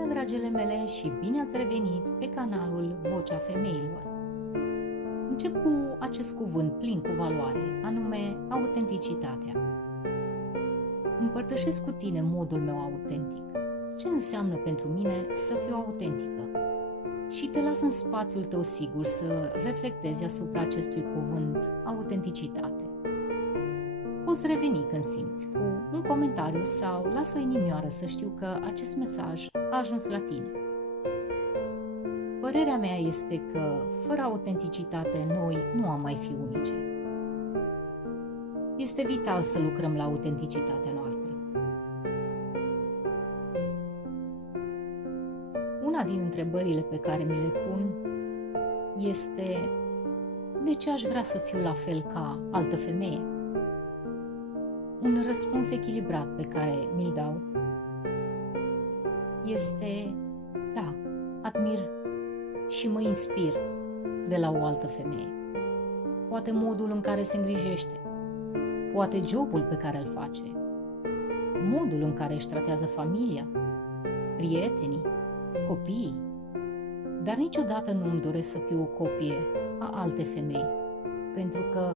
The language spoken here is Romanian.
Bună, dragile mele, și bine ați revenit pe canalul Vocea Femeilor. Încep cu acest cuvânt plin cu valoare, anume autenticitatea. Împărtășesc cu tine modul meu autentic. Ce înseamnă pentru mine să fiu autentică? Și te las în spațiul tău sigur să reflectezi asupra acestui cuvânt, autenticitate. Poți reveni când simți cu un comentariu sau lasă o inimioară să știu că acest mesaj a ajuns la tine. Părerea mea este că, fără autenticitate, noi nu am mai fi unice. Este vital să lucrăm la autenticitatea noastră. Una din întrebările pe care mi le pun este: de ce aș vrea să fiu la fel ca altă femeie? Un răspuns echilibrat pe care mi-l dau este: da, admir și mă inspir de la o altă femeie. Poate modul în care se îngrijește, poate jobul pe care îl face, modul în care își tratează familia, prietenii, copiii, dar niciodată nu îmi doresc să fiu o copie a altei femei, pentru că